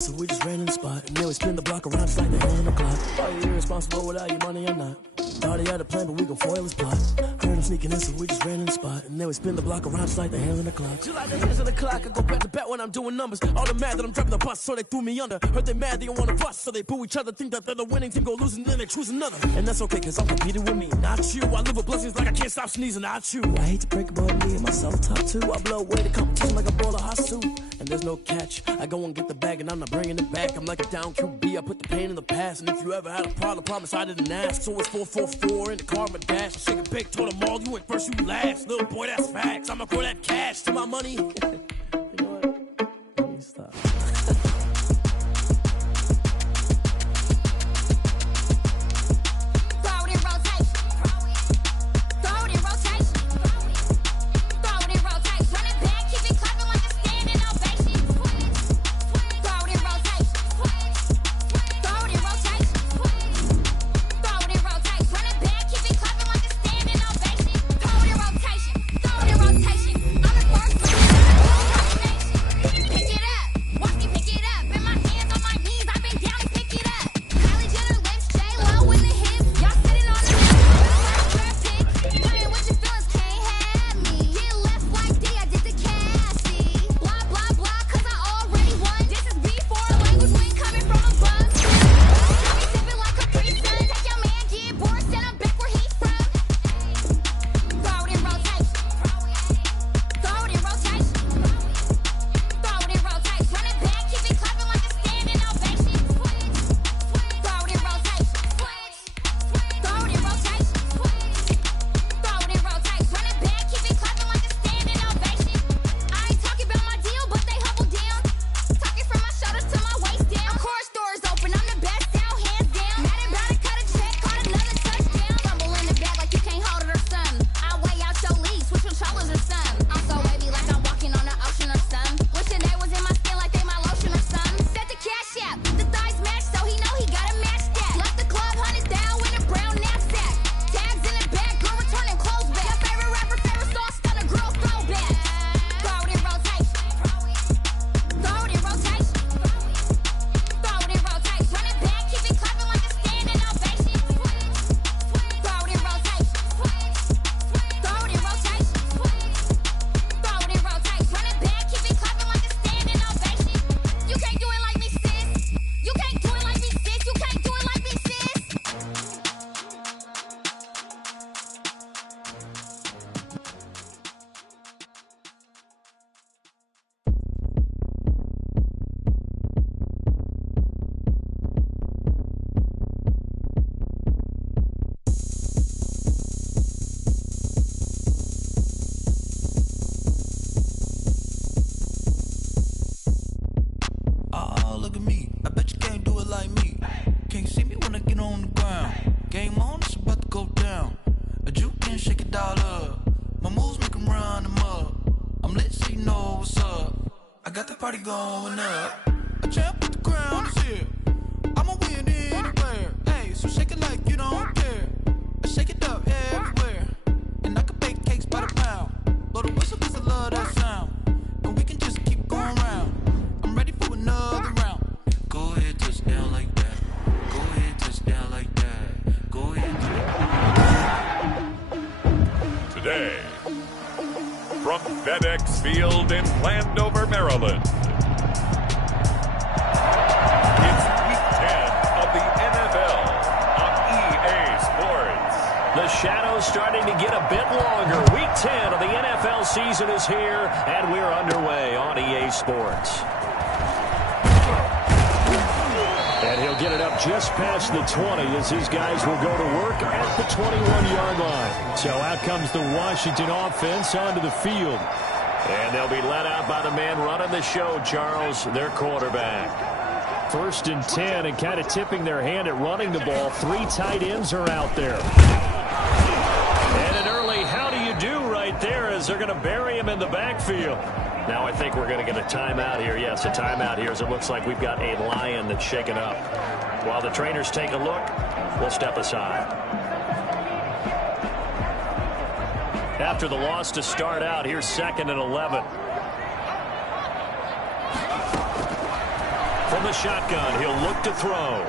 So we just ran in the spot, and then we spin the block around just like the hand in the clock. Are you irresponsible without your money or not? Thought he had a plan, but we gon' foil his plot. Heard him sneaking in, so we just ran in the spot, and then we spin the block around just like the hand in the clock. Just like the hands of the clock, I go back to back when I'm doing numbers. All the mad that I'm driving the bus, so they threw me under. Heard they mad, they don't wanna bust, so they boo each other. Think that they're the winning team, go losing, then they choose another. And that's okay, cause I'm competing with me, not you. I live with blessings like I can't stop sneezing, not you. I hate to break it, but me and myself top two. I blow away the competition like a bowl of hot soup. And there's no catch, I go and get the bag, and I'm not bringing it back. I'm like a down QB, I put the pain in the past. And if you ever had a problem, promise I didn't ask. So it's 444 in the car, my dash. I shake a big, told them all, you ain't first, you last. Little boy, that's facts. I'ma grow that cash to my money. You know what? Let me stop. From FedEx Field in Landover, Maryland, it's Week 10 of the NFL on EA Sports. The shadow's starting to get a bit longer. Week 10 of the NFL season is here, and we're underway on EA Sports. And he'll get it up just past the 20 as his guys will go to work at the 21-yard line. So out comes the Washington offense onto the field. And they'll be let out by the man running the show, Charles, their quarterback. 1st and 10, and kind of tipping their hand at running the ball. 3 tight ends are out there. And an early how do you do right there as they're going to bury him in the backfield. Now I think we're going to get a timeout here. Yes, a timeout here as it looks like we've got a lion that's shaken up. While the trainers take a look, we'll step aside. After the loss to start out, here's 2nd and 11. From the shotgun, he'll look to throw.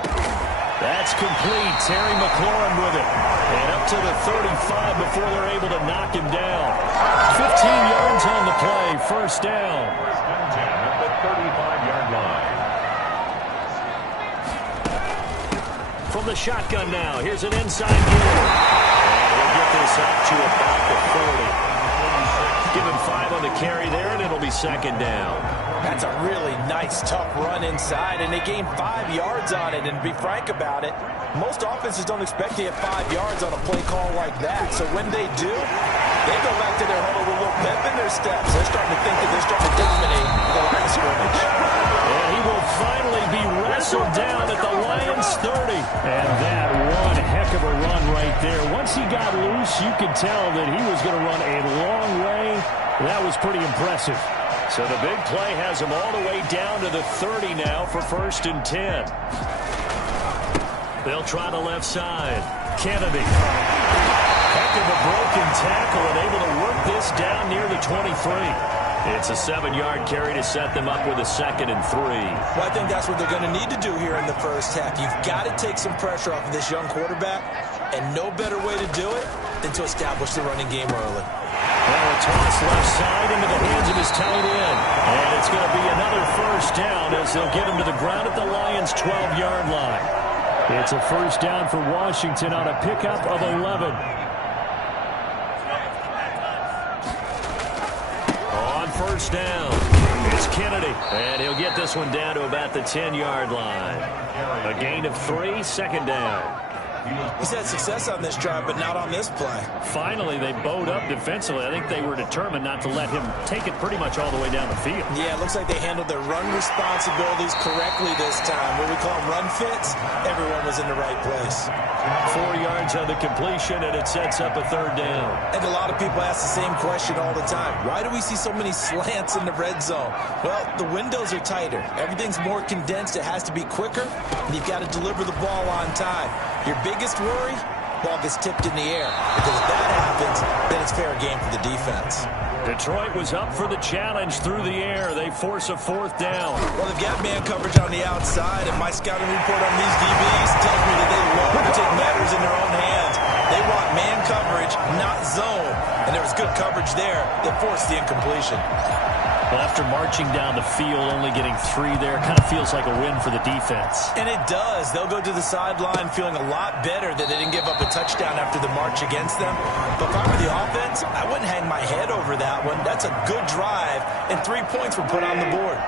That's complete. Terry McLaurin with it. And up to the 35 before they're able to knock him down. 15 yards on the play. First down. First and 10 at the 35-yard line. From the shotgun now, here's an inside move. And he'll get this up to about the 40. Give him 5 on the carry there, and it'll be second down. That's a really nice, tough run inside, and they gained 5 yards on it. And to be frank about it, most offenses don't expect to get 5 yards on a play call like that. So when they do, they go back to their huddle with a little pep in their steps. They're starting to think that they're starting to dominate the line of scrimmage. And he will finally be wrestled down at the Lions 30. And that one heck of a run right there. Once he got loose, you could tell that he was going to run a long way. That was pretty impressive. So the big play has him all the way down to the 30 now for first and 10. They'll try the left side. Kennedy. Heck of a broken tackle and able to work this down near the 23. It's a 7-yard carry to set them up with a second and 3. Well, I think that's what they're going to need to do here in the first half. You've got to take some pressure off of this young quarterback, and no better way to do it than to establish the running game early. Now a toss left side into the hands of his tight end. And it's going to be another first down as they'll get him to the ground at the Lions' 12-yard line. It's a first down for Washington on a pickup of 11. On first down, it's Kennedy. And he'll get this one down to about the 10-yard line. A gain of 3, second down. He's had success on this drive, but not on this play. Finally, they bowed up defensively. I think they were determined not to let him take it pretty much all the way down the field. Yeah, it looks like they handled their run responsibilities correctly this time. What we call them run fits, everyone was in the right place. 4 yards on the completion, and it sets up a third down. And a lot of people ask the same question all the time. Why do we see so many slants in the red zone? Well, the windows are tighter. Everything's more condensed. It has to be quicker, and you've got to deliver the ball on time. Your biggest worry, ball gets tipped in the air. Because if that happens, then it's fair game for the defense. Detroit was up for the challenge through the air. They force a fourth down. Well, they've got man coverage on the outside, and my scouting report on these DBs tells me that they love to take matters in their own hands. They want man coverage, not zone. And there was good coverage there that forced the incompletion. Well, after marching down the field, only getting 3 there, kind of feels like a win for the defense. And it does. They'll go to the sideline feeling a lot better that they didn't give up a touchdown after the march against them. But if I were the offense, I wouldn't hang my head over that one. That's a good drive, and 3 points were put on the board.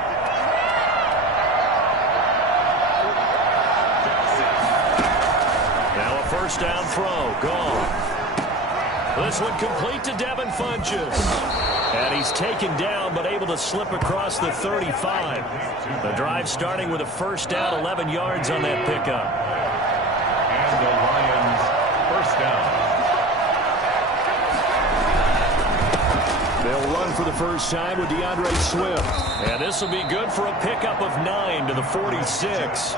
Now a first down throw. Gone. This one complete to Devin Funchess. And he's taken down, but able to slip across the 35. The drive starting with a first down, 11 yards on that pickup. And the Lions first down. They'll run for the first time with DeAndre Swift. And this will be good for a pickup of 9 to the 46.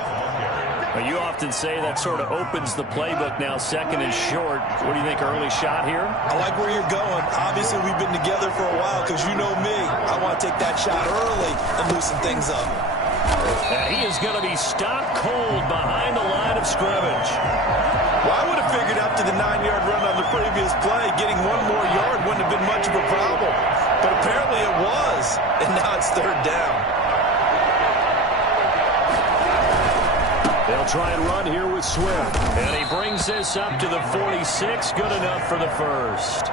Well, you often say that sort of opens the playbook now, second and short. What do you think, early shot here? I like where you're going. Obviously, we've been together for a while because you know me. I want to take that shot early and loosen things up. And he is going to be stopped cold behind the line of scrimmage. Well, I would have figured up to the 9-yard run on the previous play. Getting 1 more yard wouldn't have been much of a problem. But apparently it was. And now it's third down. They'll try and run here with Swift. And he brings this up to the 46. Good enough for the first.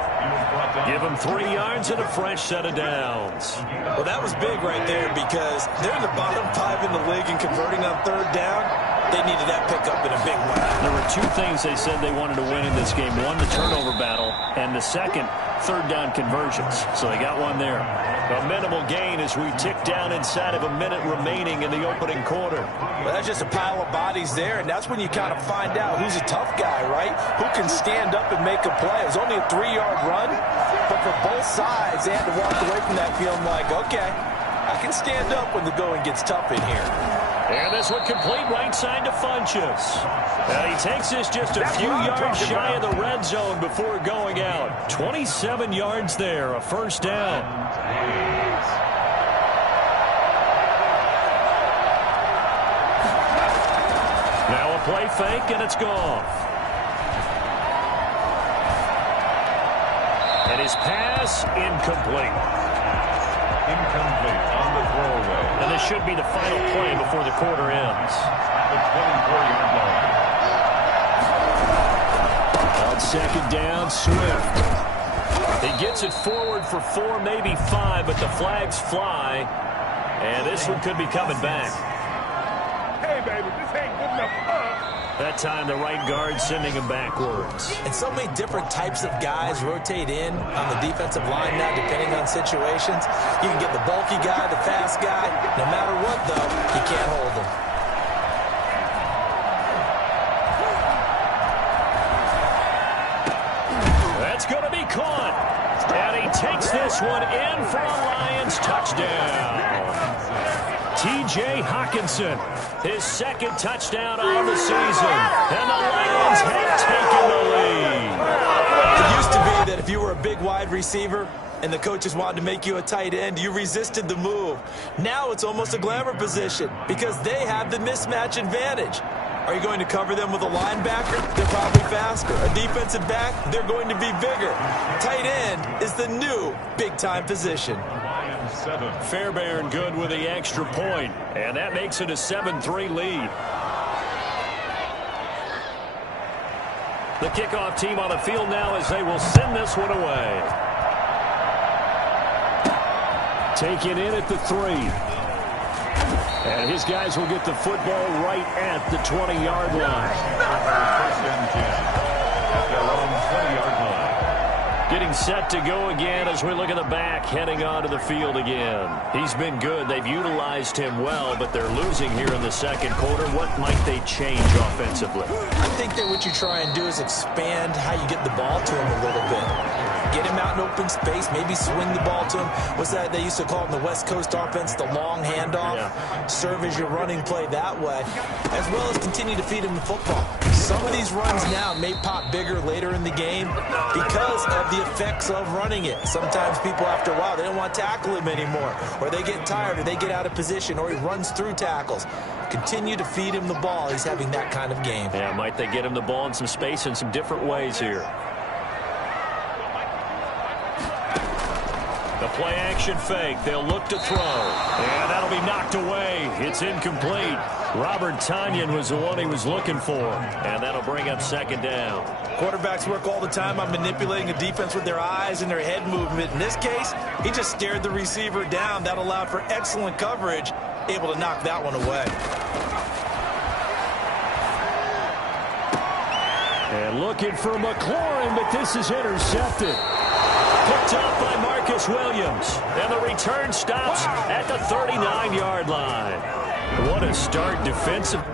Give him 3 yards and a fresh set of downs. Well, that was big right there because they're in the bottom 5 in the league and converting on third down. They needed that pickup in a big way. There were 2 things they said they wanted to win in this game. One, the turnover battle, and the second, third down conversions. So they got one there. A minimal gain as we tick down inside of a minute remaining in the opening quarter. Well, that's just a pile of bodies there, and that's when you kind of find out who's a tough guy, right? Who can stand up and make a play. It was only a 3-yard run, but for both sides, they had to walk away from that feeling like, okay, I can stand up when the going gets tough in here. And this one complete right side to Funchess. And he takes this just a few yards shy of the red zone before going out. 27 yards there, a first down. play fake, and it's gone. And his pass, incomplete. Incomplete on the throwaway. And this should be the final play before the quarter ends. The 24-yard line. On second down, Swift. He gets it forward for 4, maybe 5, but the flags fly. And this one could be coming back. Hey, baby, this ain't good enough for us. That time, the right guard sending him backwards. And so many different types of guys rotate in on the defensive line now, depending on situations. You can get the bulky guy, the fast guy. No matter what, though, you can't hold them. That's going to be caught. And he takes this one in for a Lions touchdown. T.J. Hockenson, his second touchdown on the season. And the Lions have taken the lead. It used to be that if you were a big wide receiver and the coaches wanted to make you a tight end, you resisted the move. Now it's almost a glamour position because they have the mismatch advantage. Are you going to cover them with a linebacker? They're probably faster. A defensive back? They're going to be bigger. Tight end is the new big-time position. Fairbairn good with the extra point, and that makes it a 7-3 lead. The kickoff team on the field now as they will send this one away. Take it in at the 3. And his guys will get the football right at the 20-yard line. First and 10 at their own 20-yard line. Getting set to go again as we look at the back heading onto the field again. He's been good. They've utilized him well, but they're losing here in the second quarter. What might they change offensively? I think that what you try and do is expand how you get the ball to him a little bit. Get him out in open space, maybe swing the ball to him. What's that they used to call in the West Coast offense, the long handoff? Yeah. Serve as your running play that way, as well as continue to feed him the football. Some of these runs now may pop bigger later in the game because of the effects of running it. Sometimes people, after a while, they don't want to tackle him anymore, or they get tired, or they get out of position, or he runs through tackles. Continue to feed him the ball. He's having that kind of game. Yeah, might they get him the ball in some space in some different ways here. The play action fake. They'll look to throw. And that'll be knocked away. It's incomplete. Robert Tonyan was the one he was looking for. And that'll bring up second down. Quarterbacks work all the time on manipulating a defense with their eyes and their head movement. In this case, he just stared the receiver down. That allowed for excellent coverage. Able to knock that one away. And looking for McLaurin, but this is intercepted. Picked up by Marcus Williams. And the return stops at the 39-yard line. What a start defensively.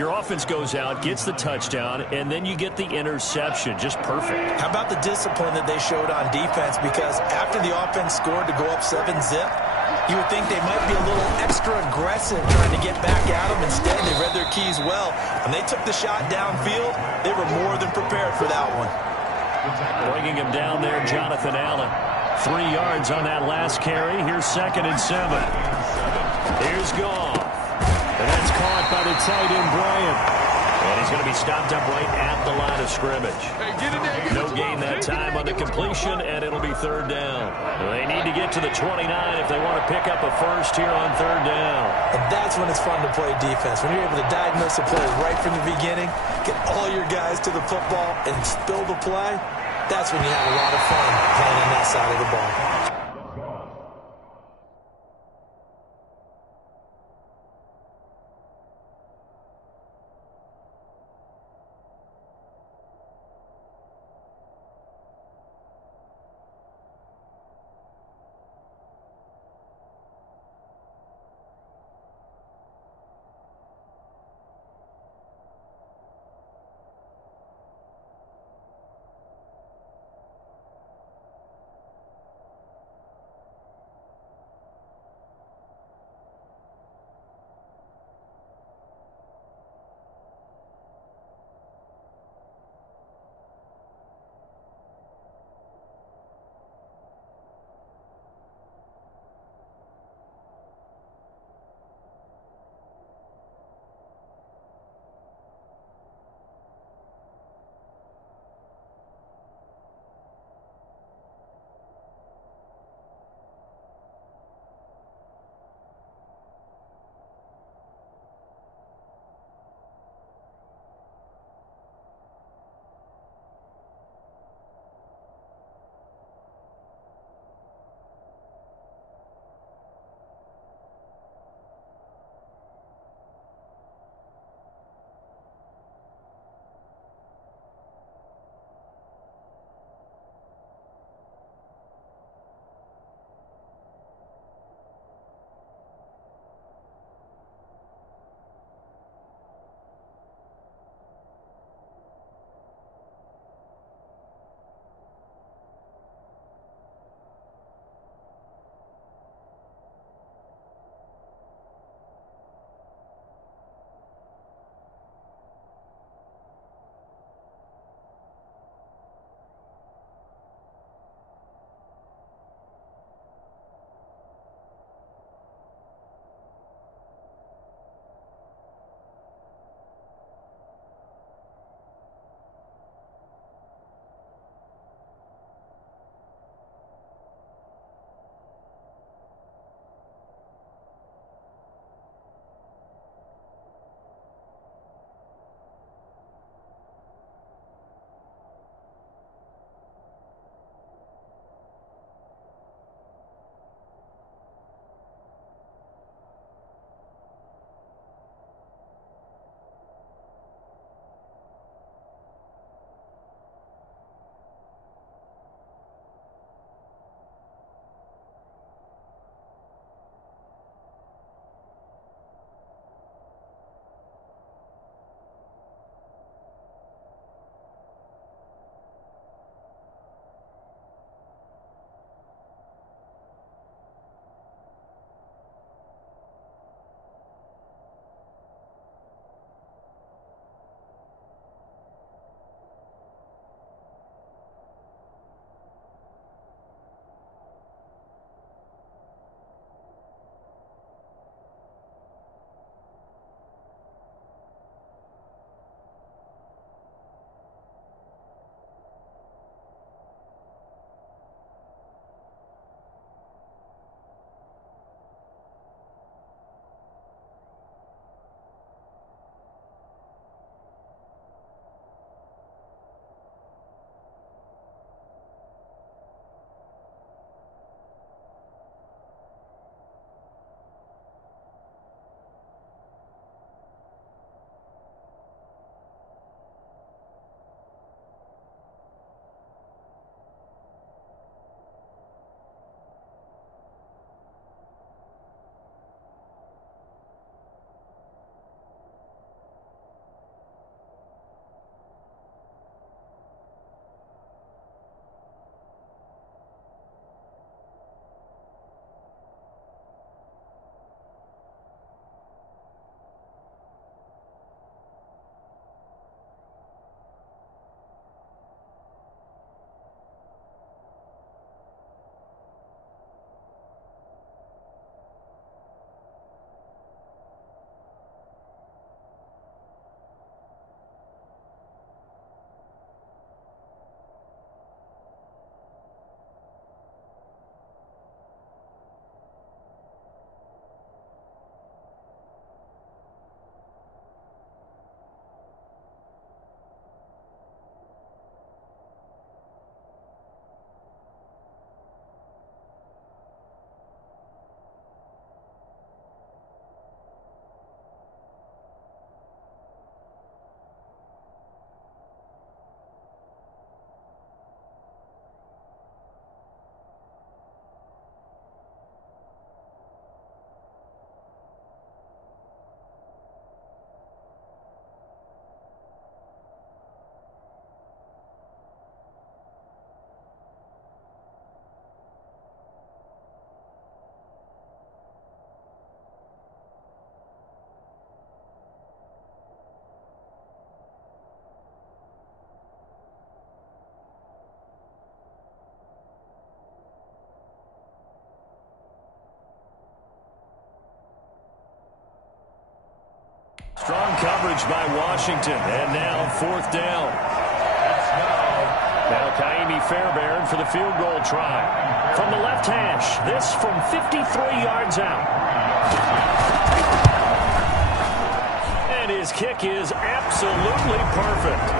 your offense goes out, gets the touchdown, and then you get the interception. Just perfect. How about the discipline that they showed on defense? Because after the offense scored to go up 7-zip, you would think they might be a little extra aggressive trying to get back at them. Instead, they read their keys well. When they took the shot downfield, they were more than prepared for that one. Bringing him down there, Jonathan Allen. 3 yards on that last carry. Here's 2nd and 7. Here's Goff. And that's caught by the tight end, Bryant. And he's going to be stopped up right at the line of scrimmage. No gain that time on the completion, and it'll be 3rd down. They need to get to the 29 if they want to pick up a first here on 3rd down. And that's when it's fun to play defense. When you're able to diagnose a play right from the beginning, get all your guys to the football, and spill the play, that's when you have a lot of fun playing on that side of the ball. coverage by Washington. And now 4th down. Now Kaimi Fairbairn for the field goal try. From the left hash, this from 53 yards out. And his kick is absolutely perfect.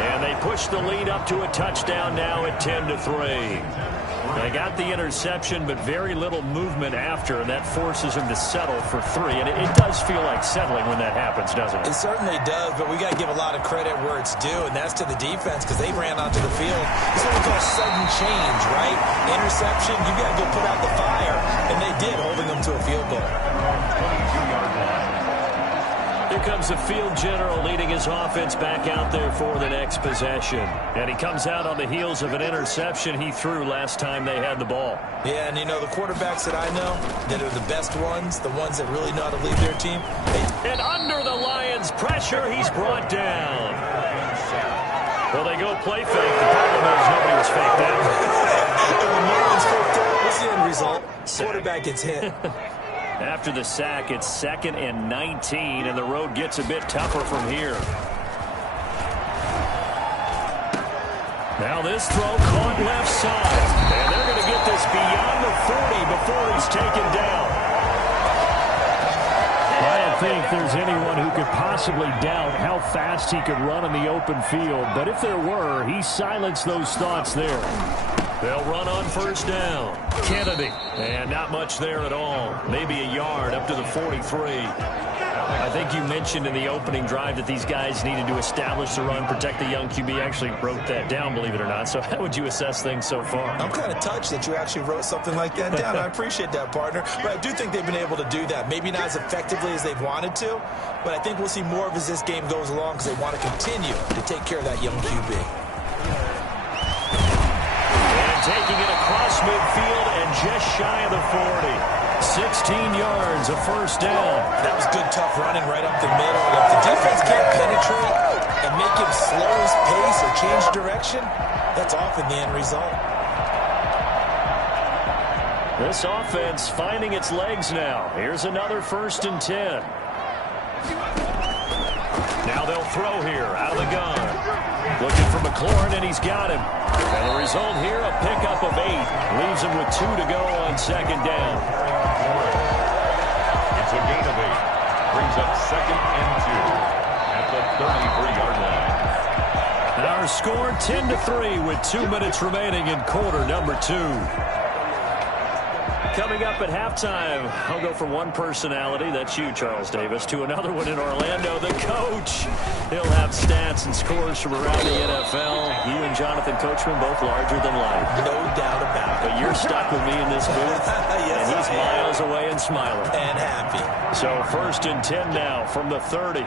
And they push the lead up to a touchdown now at 10-3. They got the interception, but very little movement after, and that forces him to settle for 3. And it does feel like settling when that happens, doesn't it? It certainly does, but we got to give a lot of credit where it's due, and that's to the defense because they ran onto the field. It's what we call sudden change, right? Interception, you got to go put out the fire, and they did, holding them to a field goal. 22-yard line. Here comes the field general leading his offense back out there for the next possession. And he comes out on the heels of an interception he threw last time they had the ball. Yeah, and you know, the quarterbacks that I know that are the best ones, the ones that really know how to lead their team. And under the Lions' pressure, he's brought down. Well, they go play fake. The problem is nobody was faked out. What's the end result? Quarterback gets hit. After the sack, it's 2nd and 19, and the road gets a bit tougher from here. Now this throw caught left side, and they're going to get this beyond the 40 before he's taken down. I don't think there's anyone who could possibly doubt how fast he could run in the open field, but if there were, he silenced those thoughts there. They'll run on 1st down. Kennedy. And not much there at all. Maybe a yard up to the 43. I think you mentioned in the opening drive that these guys needed to establish the run, protect the young QB. I actually wrote that down, believe it or not. So how would you assess things so far? I'm kind of touched that you actually wrote something like that down. I appreciate that, partner. But I do think they've been able to do that. Maybe not as effectively as they've wanted to, but I think we'll see more of as this game goes along because they want to continue to take care of that young QB. Taking it across midfield and just shy of the 40. 16 yards, a 1st down. That was good, tough running right up the middle. If the defense can't penetrate and make him slow his pace or change direction, that's often the end result. This offense finding its legs now. Here's another 1st and 10. Now they'll throw here out of the gun. Looking for McLaurin, and he's got him. And the result here, a pickup of 8. Leaves him with 2 to go on 2nd down. It's a gain of 8. Brings up 2nd and 2 at the 33-yard line. And our score 10-3 with 2 minutes remaining in quarter number 2. Coming up at halftime, I'll go from one personality, that's you, Charles Davis, to another one in Orlando, the coach. He'll have stats and scores from around the NFL. You and Jonathan Coachman, both larger than life. No doubt about it. But you're stuck with me in this booth, yes, and he's miles away and smiling. And happy. So 1st and 10 now from the 30.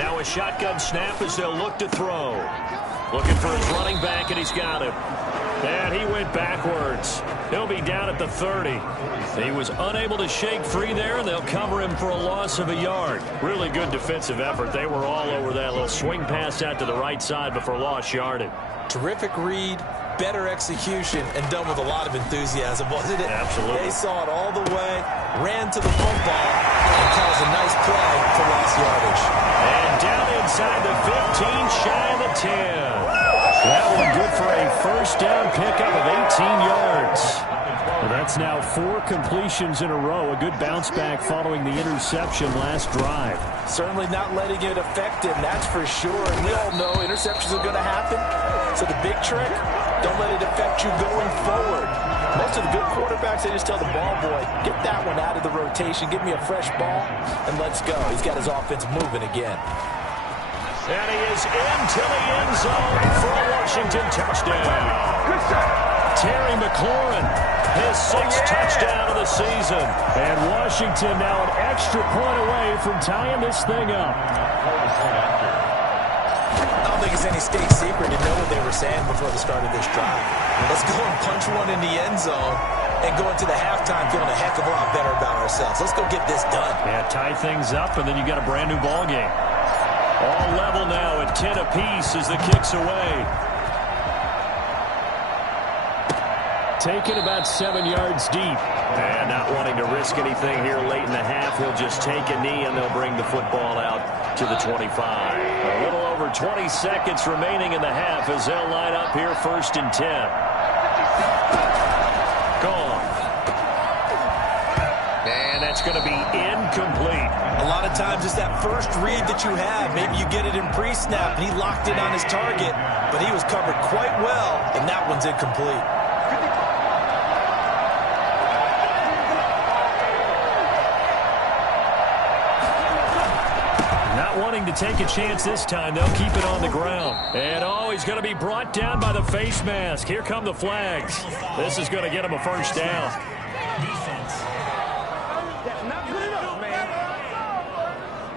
Now a shotgun snap as they'll look to throw. Looking for his running back, and he's got him. And he went backwards. He'll be down at the 30. He was unable to shake free there, and they'll cover him for a loss of a yard. Really good defensive effort. They were all over that little swing pass out to the right side before lost yardage. Terrific read, better execution, and done with a lot of enthusiasm, wasn't it? Absolutely. They saw it all the way, ran to the football, and caused a nice play for lost yardage. And down inside the 15, shy of the 10. That one good for a 1st down pickup of 18 yards. Well, that's now 4 completions in a row. A good bounce back following the interception last drive. Certainly not letting it affect him, that's for sure. And we all know interceptions are going to happen. So the big trick, don't let it affect you going forward. Most of the good quarterbacks, they just tell the ball boy, get that one out of the rotation, give me a fresh ball, and let's go. He's got his offense moving again. And he is into the end zone for a Washington touchdown. Terry McLaurin, his 6th touchdown of the season. And Washington now an extra point away from tying this thing up. I don't think it's any state secret to know what they were saying before the start of this drive. Let's go and punch one in the end zone and go into the halftime feeling a heck of a lot better about ourselves. Let's go get this done. Yeah, tie things up, and then you got a brand new ball game. All level now at 10 apiece as the kick's away. taken about 7 yards deep. And not wanting to risk anything here late in the half, he'll just take a knee and they'll bring the football out to the 25. A little over 20 seconds remaining in the half as they'll line up here 1st and 10. Gone. And that's going to be incomplete. A lot of times it's that first read that you have. Maybe you get it in pre-snap and he locked in on his target, but he was covered quite well, and that one's incomplete. Wanting to take a chance this time, they'll keep it on the ground. And he's going to be brought down by the face mask. Here come the flags. This is going to get him a first down.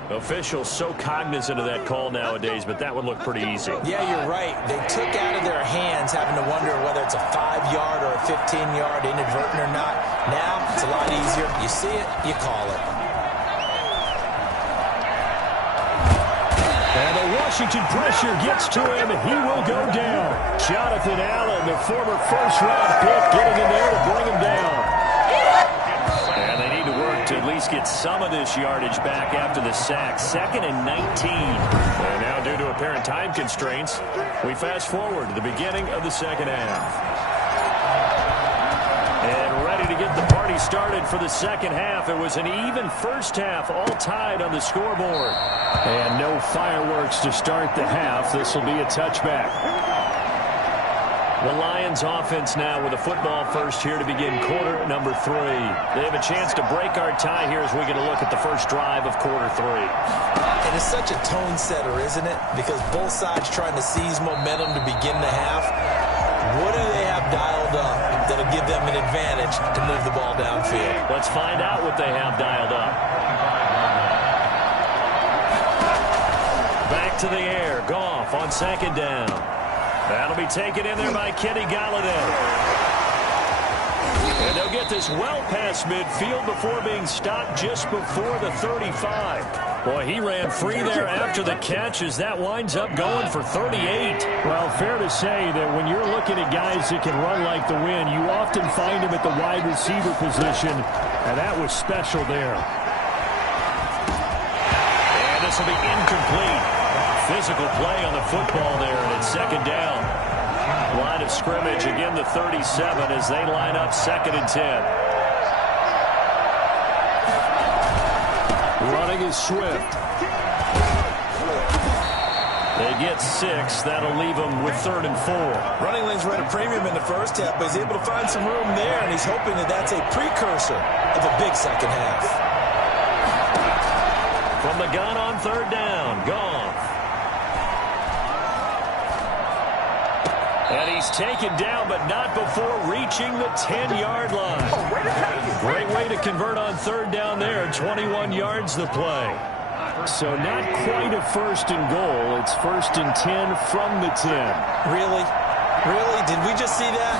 Officials so cognizant of that call nowadays, but that would look pretty easy. Yeah, you're right. They took out of their hands having to wonder whether it's a 5-yard or a 15-yard inadvertent or not. Now it's a lot easier. You see it, you call it. And the Washington pressure gets to him, and he will go down. Jonathan Allen, the former first-round pick, getting in there to bring him down. And they need to work to at least get some of this yardage back after the sack. 2nd and 19. And now, due to apparent time constraints, we fast forward to the beginning of the second half. And ready to get the party started for the second half. It was an even first half, all tied on the scoreboard. And no fireworks to start the half. This will be a touchback. The Lions offense now with a football first here to begin quarter number 3. They have a chance to break our tie here as we get a look at the first drive of quarter 3. And it's such a tone setter, isn't it? Because both sides trying to seize momentum to begin the half. What do they have dialed up that'll give them an advantage to move the ball downfield? Let's find out what they have dialed up. Back to the air. Goff on 2nd down. That'll be taken in there by Kenny Golladay. And they'll get this well past midfield before being stopped just before the 35. Boy, he ran free there after the catch as that winds up going for 38. Well, fair to say that when you're looking at guys that can run like the wind, you often find them at the wide receiver position, and that was special there. And this will be incomplete. Physical play on the football there, and it's 2nd down. Line of scrimmage, again the 37 as they line up 2nd and 10. Running is Swift. They get 6. That'll leave them with 3rd and 4. Running lanes run a premium in the first half, but he's able to find some room there, and he's hoping that that's a precursor of a big second half. From the gun on 3rd down, Goff. And he's taken down, but not before reaching the 10-yard line. Great way to convert on 3rd down there. 21 yards the play. So not quite a 1st and goal. It's 1st and 10 from the 10. Really? Really? Did we just see that?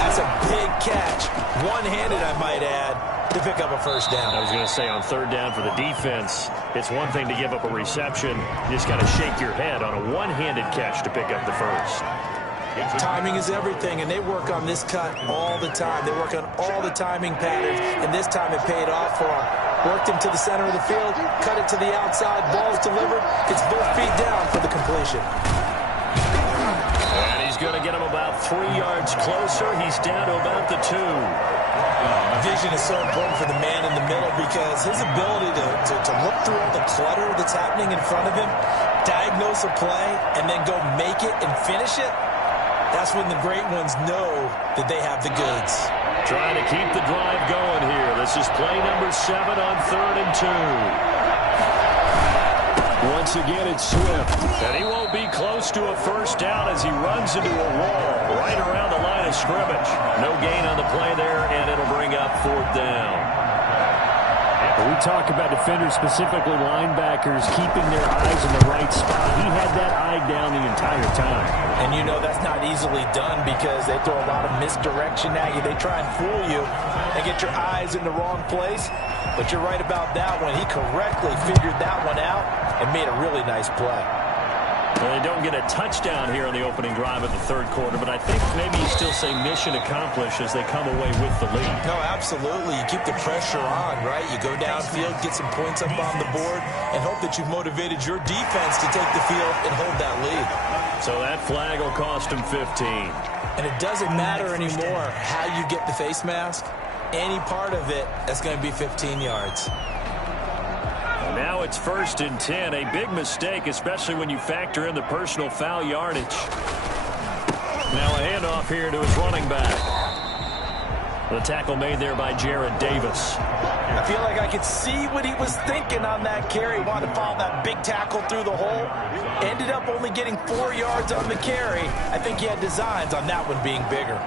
That's a big catch. One-handed, I might add, to pick up a first down. I was going to say on 3rd down for the defense, it's one thing to give up a reception. You just got to shake your head on a one-handed catch to pick up the first. Timing is everything, and they work on this cut all the time. They work on all the timing patterns, and this time it paid off for them. Worked him to the center of the field, cut it to the outside, ball's delivered. It's both feet down for the completion. And he's going to get him about 3 yards closer. He's down to about the 2. Vision is so important for the man in the middle because his ability to look through all the clutter that's happening in front of him, diagnose a play, and then go make it and finish it, that's when the great ones know that they have the goods. Trying to keep the drive going here. This is play number 7 on 3rd and 2. Once again, it's Swift. And he won't be close to a first down as he runs into a wall right around the line of scrimmage. No gain on the play there, and it'll bring up 4th down. We talk about defenders, specifically linebackers, keeping their eyes in the right spot. He had that eye down the entire time. And you know that's not easily done because they throw a lot of misdirection at you. They try and fool you and get your eyes in the wrong place. But you're right about that one. He correctly figured that one out and made a really nice play. Well, they don't get a touchdown here on the opening drive of the third quarter, but I think maybe you still say mission accomplished as they come away with the lead. No, absolutely. You keep the pressure on, right? You go downfield, get some points up on the board, and hope that you've motivated your defense to take the field and hold that lead. So that flag will cost him 15. And it doesn't matter anymore how you get the face mask. Any part of it, that's going to be 15 yards. Now it's 1st and 10. A big mistake, especially when you factor in the personal foul yardage. Now a handoff here to his running back. The tackle made there by Jared Davis. I feel like I could see what he was thinking on that carry. He wanted to follow that big tackle through the hole. Ended up only getting 4 yards on the carry. I think he had designs on that one being bigger.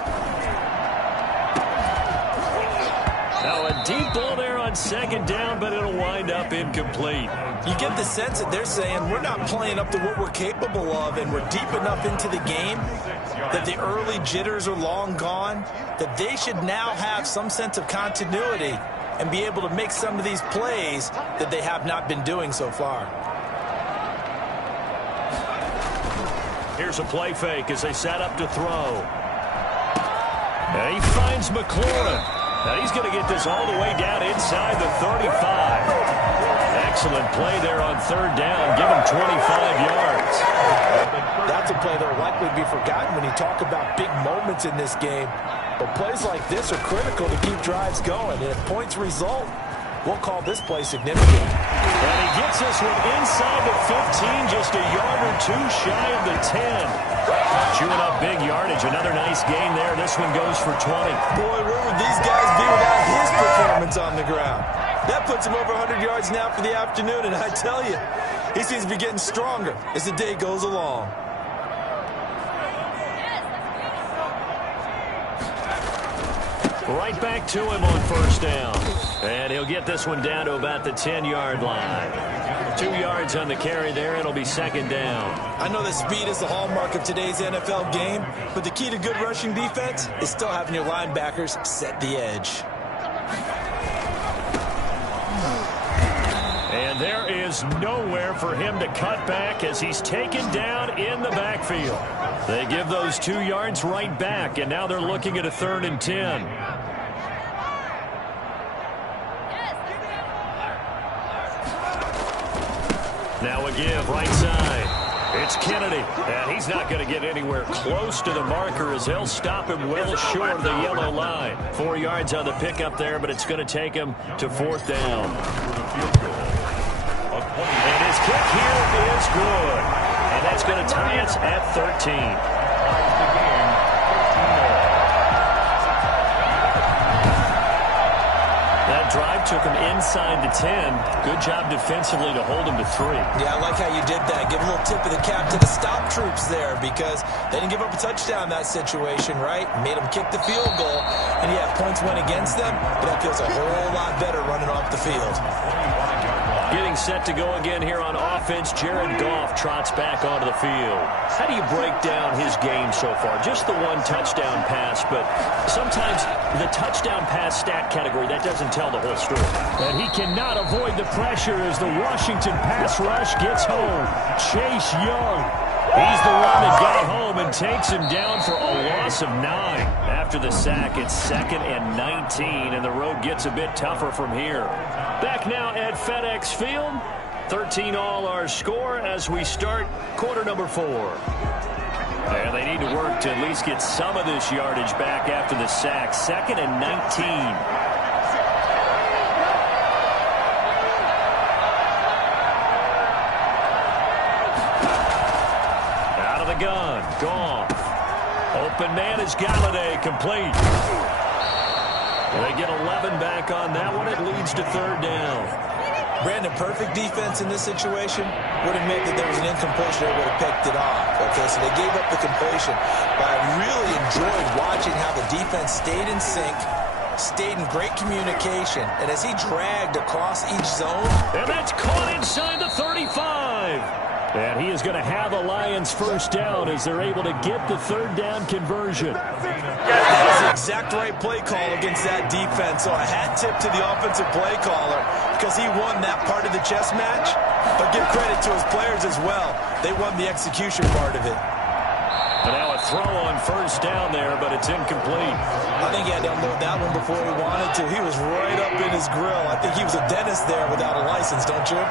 Now a deep ball there on 2nd down, but it'll wind up incomplete. You get the sense that they're saying we're not playing up to what we're capable of, and we're deep enough into the game that the early jitters are long gone, that they should now have some sense of continuity and be able to make some of these plays that they have not been doing so far. Here's a play fake as they set up to throw. And he finds McLaurin. Now he's going to get this all the way down inside the 35. Excellent play there on 3rd down. Give him 25 yards. That's a play that will likely be forgotten when you talk about big moments in this game. But plays like this are critical to keep drives going. And if points result, we'll call this play significant. And he gets this one inside the 15, just a yard or two shy of the 10. Chewing up big yardage. Another nice gain there. This one goes for 20. Boy, where would these guys be without his performance on the ground? That puts him over 100 yards now for the afternoon, and I tell you, he seems to be getting stronger as the day goes along. Right back to him on 1st down. And he'll get this one down to about the 10-yard line. 2 yards on the carry there. It'll be 2nd down. I know that speed is the hallmark of today's NFL game, but the key to good rushing defense is still having your linebackers set the edge. And there is nowhere for him to cut back as he's taken down in the backfield. They give those 2 yards right back, and now they're looking at a 3rd and 10. Now a give right side. It's Kennedy, and he's not going to get anywhere close to the marker as they'll stop him well short of the yellow line. 4 yards on the pickup there, but it's going to take him to 4th down. And his kick here is good. And that's going to tie us at 13. That drive took him inside the 10. Good job defensively to hold him to 3. Yeah, I like how you did that. Give a little tip of the cap to the stop troops there because they didn't give up a touchdown in that situation, right? Made them kick the field goal, and yeah, points went against them, but that feels a whole lot better running off the field. Getting set to go again here on offense, Jared Goff trots back onto the field. How do you break down his game so far? Just the 1 touchdown pass, but sometimes the touchdown pass stat category, that doesn't tell the whole story. And he cannot avoid the pressure as the Washington pass rush gets home. Chase Young. He's the one that got home and takes him down for a loss of 9. After the sack, it's 2nd and 19, and the road gets a bit tougher from here. Back now at FedEx Field. 13 all our score as we start quarter number 4. And they need to work to at least get some of this yardage back after the sack. 2nd and 19. Out of the gun. Goff. Open man is Galladay, complete. They get 11 back on that one. It leads to 3rd down. Brandon, perfect defense in this situation would have meant that there was an incompletion that would have picked it off. Okay, so they gave up the completion. But I really enjoyed watching how the defense stayed in sync, stayed in great communication, and as he dragged across each zone. And that's caught inside the 35. And he is going to have the Lions 1st down as they're able to get the 3rd down conversion. That was the exact right play call against that defense. So a hat tip to the offensive play caller because he won that part of the chess match. But give credit to his players as well. They won the execution part of it. And now a throw on first down there, but it's incomplete. I think he had to unload that one before he wanted to. He was right up in his grill. I think he was a dentist there without a license, don't you?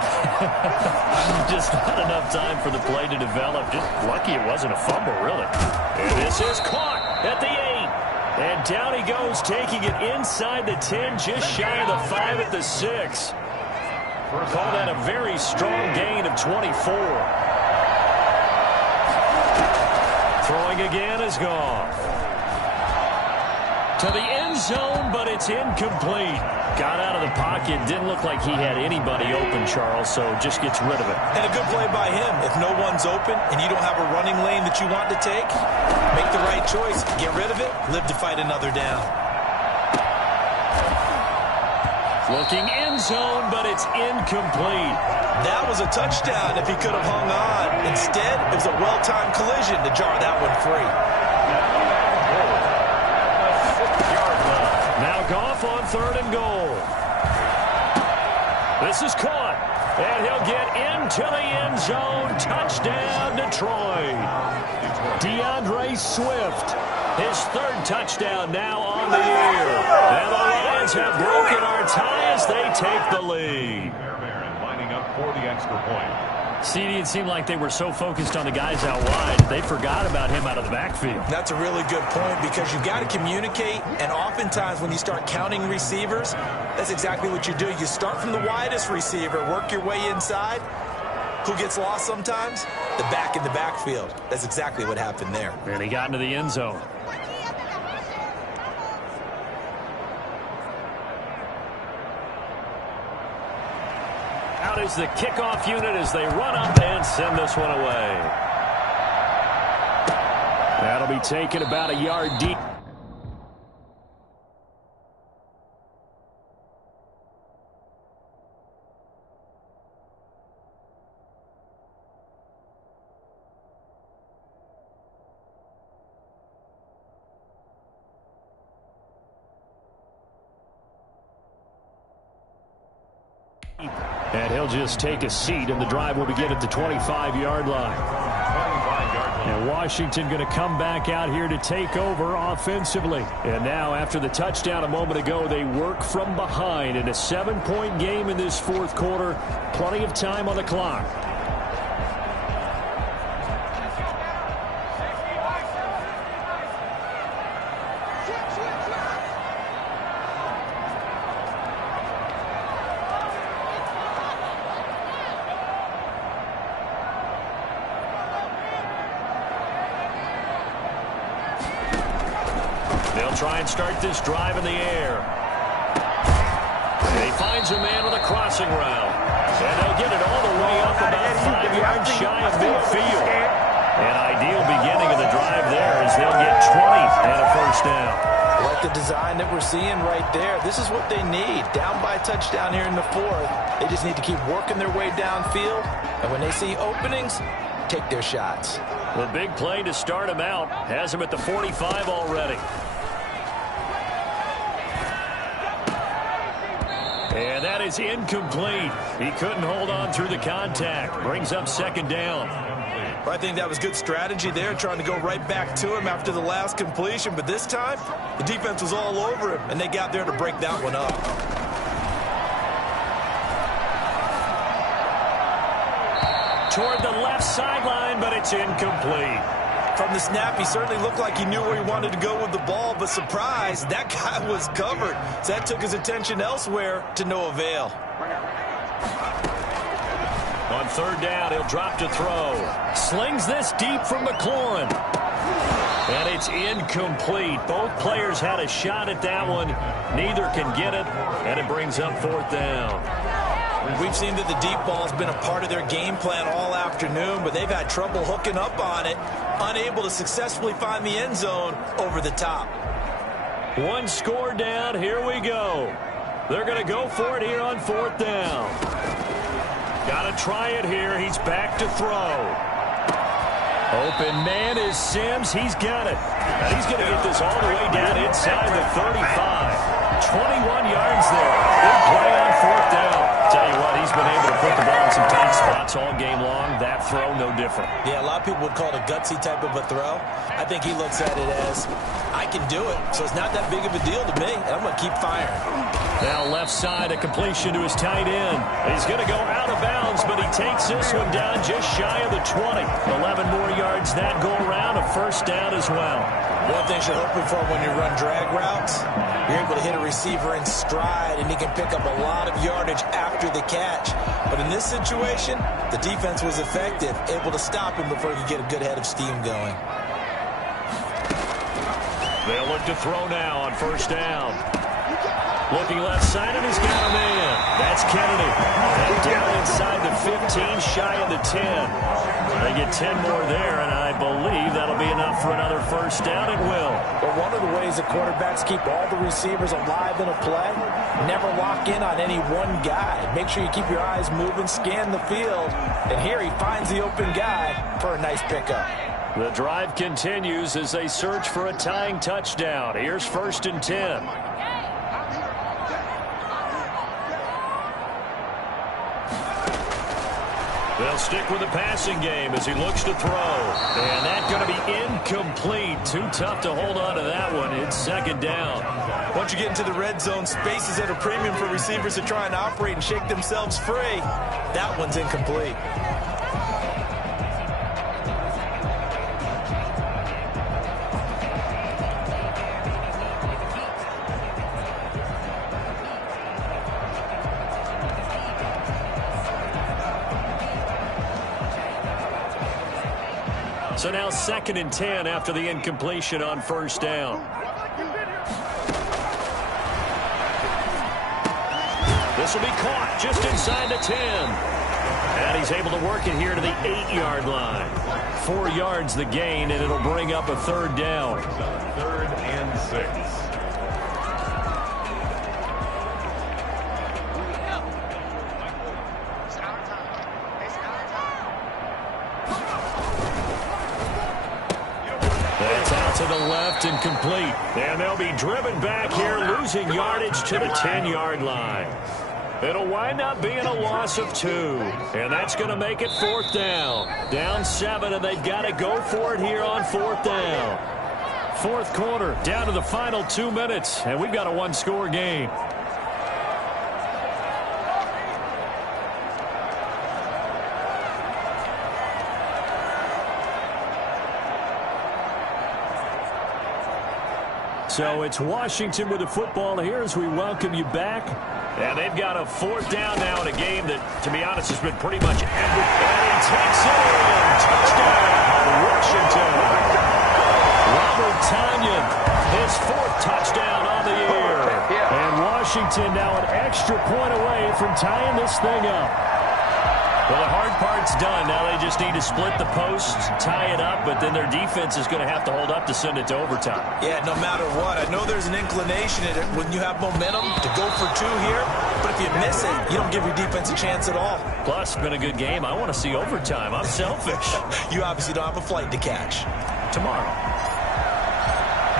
Just not enough time for the play to develop. Just lucky it wasn't a fumble, really. And this is caught at the 8. And down he goes, taking it inside the 10, just shy of the 5 at the 6. Call that a very strong gain of 24. Throwing again is gone. To the end zone, but it's incomplete. Got out of the pocket. Didn't look like he had anybody open, Charles, so just gets rid of it. And a good play by him. If no one's open and you don't have a running lane that you want to take, make the right choice. Get rid of it. Live to fight another down. Looking end zone, but it's incomplete. That was a touchdown if he could have hung on. Instead, it was a well-timed collision to jar that one free. Now Goff on 3rd and goal. This is caught, and he'll get into the end zone. Touchdown, Detroit. DeAndre Swift, his 3rd touchdown now on the year. And the Lions have broken our tie as they take the lead. For the extra point. CD, it seemed like they were so focused on the guys out wide, they forgot about him out of the backfield. That's a really good point because you've got to communicate, and oftentimes when you start counting receivers, that's exactly what you do. You start from the widest receiver, work your way inside. Who gets lost sometimes? The back in the backfield. That's exactly what happened there. And he got into the end zone. Out is the kickoff unit as they run up and send this one away. That'll be taken about a yard deep. And he'll just take a seat, and the drive will begin at the 25-yard line. And Washington going to come back out here to take over offensively. And now, after the touchdown a moment ago, they work from behind in a 7-point game in this 4th quarter. Plenty of time on the clock. They'll try and start this drive in the air. And he finds a man with a crossing route. And they'll get it all the way up about 5 yards shy of midfield. An ideal beginning of the drive there as they'll get 20 and a first down. I like the design that we're seeing right there. This is what they need. Down by a touchdown here in the 4th. They just need to keep working their way downfield. And when they see openings, take their shots. The big play to start him out has him at the 45 already. And that is incomplete. He couldn't hold on through the contact. Brings up 2nd down. I think that was good strategy there, trying to go right back to him after the last completion. But this time, the defense was all over him, and they got there to break that one up. Toward the left sideline, but it's incomplete. From the snap, he certainly looked like he knew where he wanted to go with the ball, but surprise, that guy was covered. So that took his attention elsewhere to no avail. On 3rd down, he'll drop to throw. Slings this deep from McLaurin. And it's incomplete. Both players had a shot at that one. Neither can get it, and it brings up 4th down. We've seen that the deep ball's been a part of their game plan all afternoon, but they've had trouble hooking up on it, unable to successfully find the end zone over the top. One score down. Here we go. They're going to go for it here on 4th down. Got to try it here. He's back to throw. Open man is Sims. He's got it. And he's going to get this all the way down inside the 35. 21 yards there. Big play on 4th down. Tell you what, he's been able to put the ball in some tight spots all game long. That throw, no different. Yeah, a lot of people would call it a gutsy type of a throw. I think he looks at it as, I can do it, so it's not that big of a deal to me, and I'm going to keep firing. Now left side, a completion to his tight end. He's going to go out of bounds, but he takes this one down just shy of the 20. 11 more yards that go around, a first down as well. One thing you're hoping for when you run drag routes, you're able to hit a receiver in stride, and he can pick up a lot of yardage after the catch. But in this situation, the defense was effective, able to stop him before he could get a good head of steam going. They'll look to throw now on first down. Looking left side, and he's got a man. That's Kennedy. And down inside the 15, shy of the 10. They get 10 more there, and I believe that'll be enough for another first down. It will. But one of the ways that quarterbacks keep all the receivers alive in a play, never lock in on any one guy. Make sure you keep your eyes moving, scan the field. And here he finds the open guy for a nice pickup. The drive continues as they search for a tying touchdown. Here's first and 10. They'll stick with the passing game as he looks to throw. And that's going to be incomplete. Too tough to hold on to that one. It's second down. Once you get into the red zone, space is at a premium for receivers to try and operate and shake themselves free. That one's incomplete. So now second and 10 after the incompletion on first down. This will be caught just inside the 10. And he's able to work it here to the 8-yard line. 4 yards the gain, and it'll bring up a third down. Third and 6. To the left and complete. And they'll be driven back here, losing yardage to the 10-yard line. It'll wind up being a loss of 2. And that's going to make it fourth down. Down 7, and they've got to go for it here on fourth down. Fourth quarter, down to the final 2 minutes, and we've got a one-score game. So it's Washington with the football here as we welcome you back. And they've got a fourth down now in a game that, to be honest, has been pretty much everything. And he takes it in. Touchdown, Washington. Robert Tonyan, his 4th touchdown on the year. And Washington now an extra point away from tying this thing up. Well, the hard part's done. Now they just need to split the posts, tie it up, but then their defense is going to have to hold up to send it to overtime. Yeah, no matter what. I know there's an inclination in it when you have momentum to go for 2 here, but if you miss it, you don't give your defense a chance at all. Plus, it's been a good game. I want to see overtime. I'm selfish. You obviously don't have a flight to catch. Tomorrow.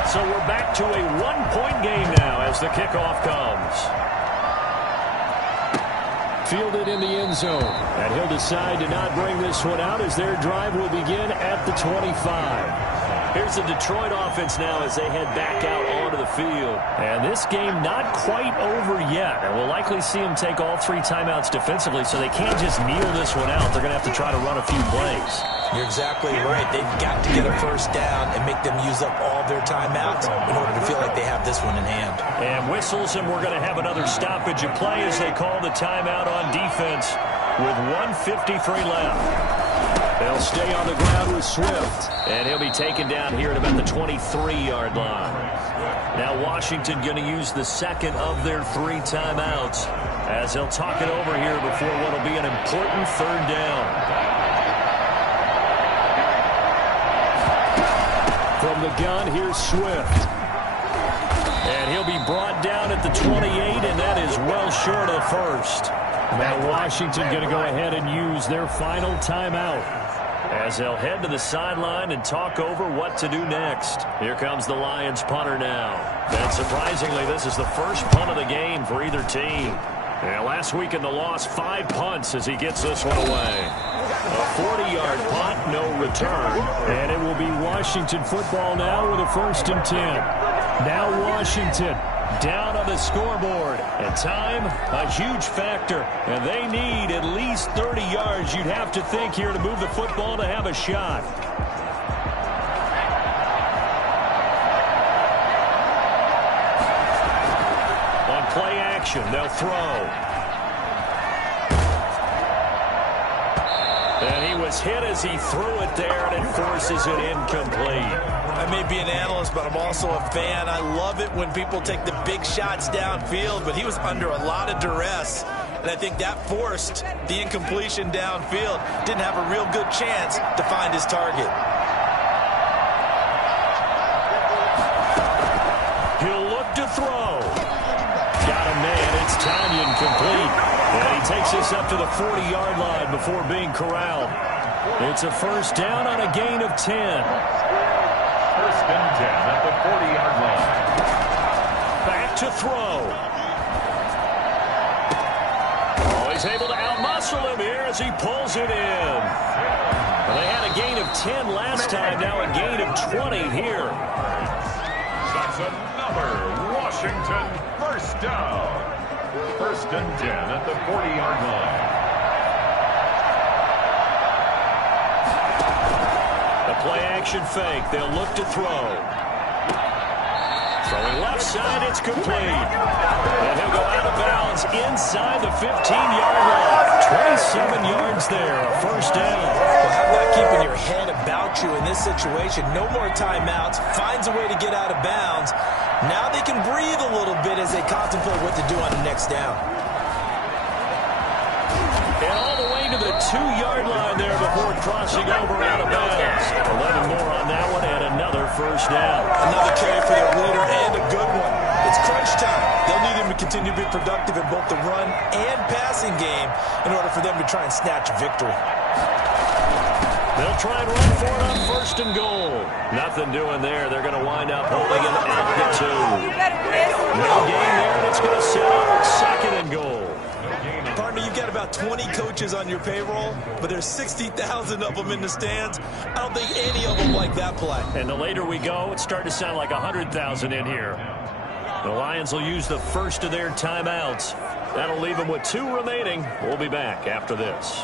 So we're back to a one-point game now as the kickoff comes. Fielded in the end zone. And he'll decide to not bring this one out as their drive will begin at the 25. Here's the Detroit offense now as they head back out onto the field. And this game not quite over yet. And we'll likely see them take all 3 timeouts defensively, so they can't just kneel this one out. They're going to have to try to run a few plays. You're exactly right. They've got to get a first down and make them use up all their timeouts in order to feel like they have this one in hand. And whistles, and we're going to have another stoppage of play as they call the timeout on defense with 1:53 left. They'll stay on the ground with Swift. And he'll be taken down here at about the 23-yard line. Now Washington going to use the second of their 3 timeouts as they'll talk it over here before what will be an important third down. From the gun, here's Swift. And he'll be brought down at the 28, and that is well short of first. Now Washington going to go ahead and use their final timeout as they'll head to the sideline and talk over what to do next. Here comes the Lions punter now. And surprisingly, this is the first punt of the game for either team. And last week in the loss, 5 punts as he gets this one away. A 40-yard punt, no return. And it will be Washington football now with a 1st and 10. Now Washington down on the scoreboard. And time, a huge factor. And they need at least 30 yards, you'd have to think, here to move the football to have a shot. On play action, they'll throw. And he was hit as he threw it there, and it forces it incomplete. I may be an analyst, but I'm also a fan. I love it when people take the big shots downfield, but he was under a lot of duress, and I think that forced the incompletion downfield. Didn't have a real good chance to find his target. He'll look to throw. Got a man. It's Tanyan complete. And he takes us up to the 40-yard line before being corralled. It's a 1st down on a gain of 10. 1st and 10 at the 40-yard line. Back to throw. Oh, he's able to outmuscle him here as he pulls it in. Well, they had a gain of 10 last time, now a gain of 20 here. That's another Washington 1st down. 1st and 10 at the 40-yard line. The play-action fake. They'll look to throw. Throwing left side, it's complete. And he'll go out of bounds inside the 15-yard line. 27 yards there, a 1st down. Well, how about keeping your head about you in this situation? No more timeouts. Finds a way to get out of bounds. Now they can breathe a little bit as they contemplate what to do on the next down. And all the way to the 2-yard line there before crossing over out of bounds. 11 more on that one and another 1st down. Another carry for their leader and a good one. It's crunch time. They'll need him to continue to be productive in both the run and passing game in order for them to try and snatch a victory. They'll try and run for it on 1st and goal. Nothing doing there. They're going to wind up holding him at the 2. No gain there, and it's going to set up 2nd and goal. Partner, you've got about 20 coaches on your payroll, but there's 60,000 of them in the stands. I don't think any of them like that play. And the later we go, it's starting to sound like 100,000 in here. The Lions will use the first of their timeouts. That'll leave them with 2 remaining. We'll be back after this.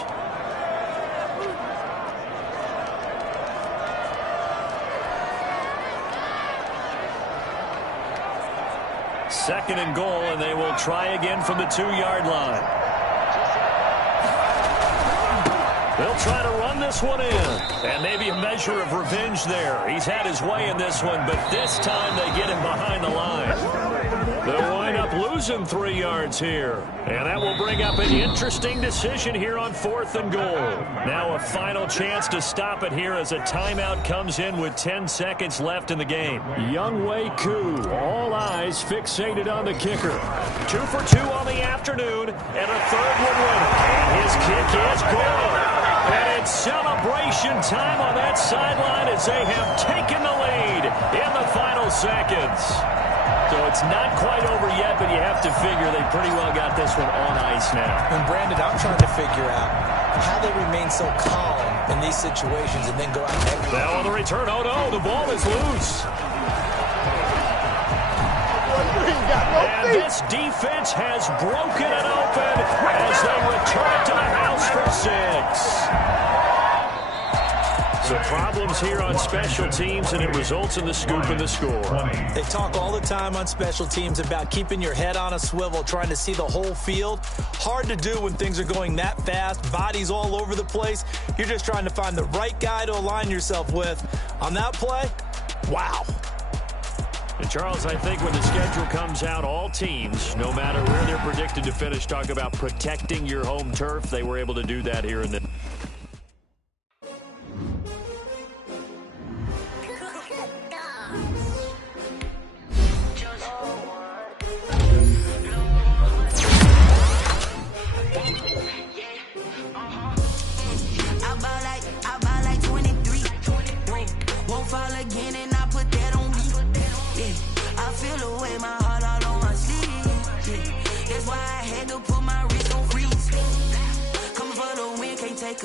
Second and goal, and they will try again from the 2-yard line. They'll try to run this one in. And maybe a measure of revenge there. He's had his way in this one, but this time they get him behind the line. They'll wind up losing 3 yards here. And that will bring up an interesting decision here on 4th and goal. Now a final chance to stop it here as a timeout comes in with 10 seconds left in the game. Younghoe Koo, all eyes fixated on the kicker. 2 for 2 on the afternoon, and a 3rd one winner. And his kick is good. And it's celebration time on that sideline as they have taken the lead in the final seconds. So it's not quite over yet, but you have to figure they pretty well got this one on ice now. And Brandon, I'm trying to figure out how they remain so calm in these situations and then go out and execute. Now on the return, oh no, the ball is loose. And this defense has broken it open as they return to the house for 6. So problems here on special teams, and it results in the scoop and the score. They talk all the time on special teams about keeping your head on a swivel, trying to see the whole field. Hard to do when things are going that fast, bodies all over the place. You're just trying to find the right guy to align yourself with. On that play, wow. And Charles, I think when the schedule comes out, all teams, no matter where they're predicted to finish, talk about protecting your home turf. They were able to do that here in the... I ball like 23. Won't fall again and